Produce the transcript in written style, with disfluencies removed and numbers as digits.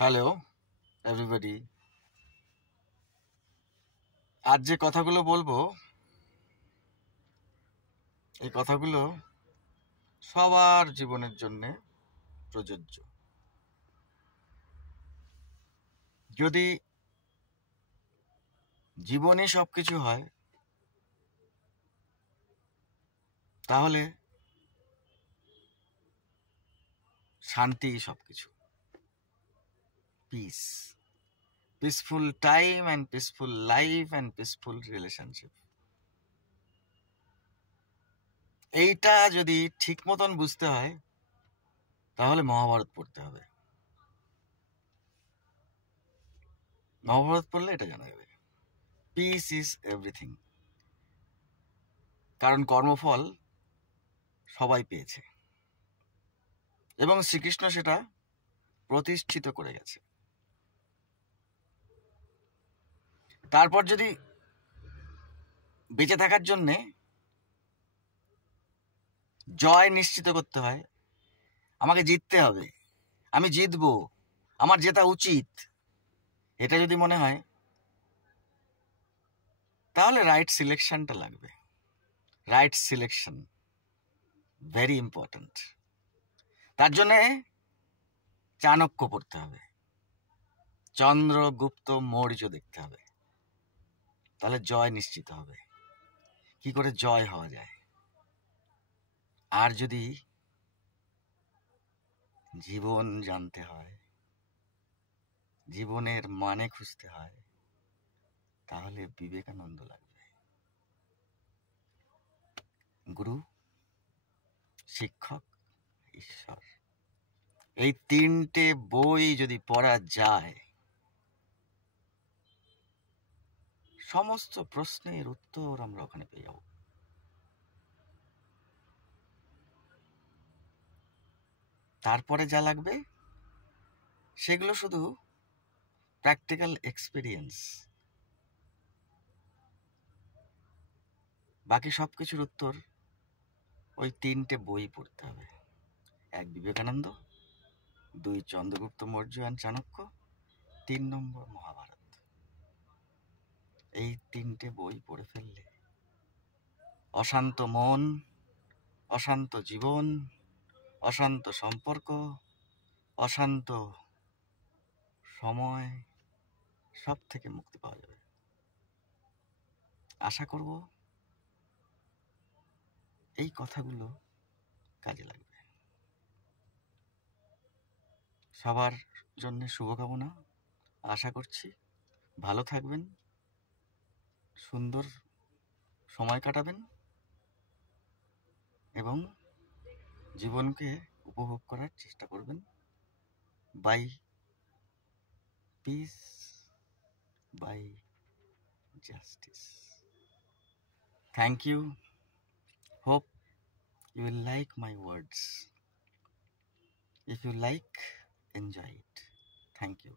Hello everybody. আজ যে কথাগুলো বলবো এই কথাগুলো সবার জীবনের জন্য প্রযোজ্য। যদি জীবনে সবকিছু হয় তাহলে শান্তি সবকিছু, piece, peaceful time and peaceful life and peaceful relationship. এইটা যদি ঠিক মতন বুঝতে হয় তাহলে মহাভারত পড়তে হবে। মহাভারত পড়লে এটা জানা যাবে, পিস ইজ এভরিথিং। কারণ কর্মফল সবাই পেয়েছে এবং শ্রীকৃষ্ণ সেটা প্রতিষ্ঠিত করে গেছে। তারপর যদি বেঁচে থাকার জন্যে জয় নিশ্চিত করতে হয়, আমাকে জিততে হবে, আমি জিতবো, আমার জেতা উচিত, এটা যদি মনে হয় তাহলে রাইট সিলেকশনটা লাগবে। Right selection very important. তার জন্যে চাণক্য পড়তে হবে, চন্দ্রগুপ্ত মৌর্য দেখতে হবে, তাহলে জয় নিশ্চিত হবে। কি করে জয় হওয়া যায়। আর যদি জীবন জানতে হয়, জীবনের মানে খুঁজতে হয়, তাহলে বিবেকানন্দ লাগবে। গুরু, শিক্ষক, ঈশ্বর, এই তিনটে বই যদি পড়া যায় সমস্ত প্রশ্নের উত্তর আমরা ওখানে পেয়ে যাব। তারপরে যা লাগবে সেগুলো শুধু প্র্যাকটিক্যাল এক্সপিরিয়েন্স। বাকি সব কিছুর উত্তর ওই তিনটে বই পড়তে হবে। 1 বিবেকানন্দ, 2 চন্দ্রগুপ্ত মৌর্য আর চাণক্য, 3 নম্বর মহাভারত। এই তিনটে বই পড়ে ফেললে অশান্ত মন, অশান্ত জীবন, অশান্ত সম্পর্ক, অশান্ত সময় সব থেকে মুক্তি পাওয়া যাবে। আশা করব এই কথাগুলো কাজে লাগবে। সবার জন্য শুভকামনা। আশা করছি ভালো থাকবেন, সুন্দর সময় কাটাবেন এবং জীবনকে উপভোগ করার চেষ্টা করবেন। Bye peace, bye justice. Thank you. Hope you will like my words. If you like, enjoy it. Thank you.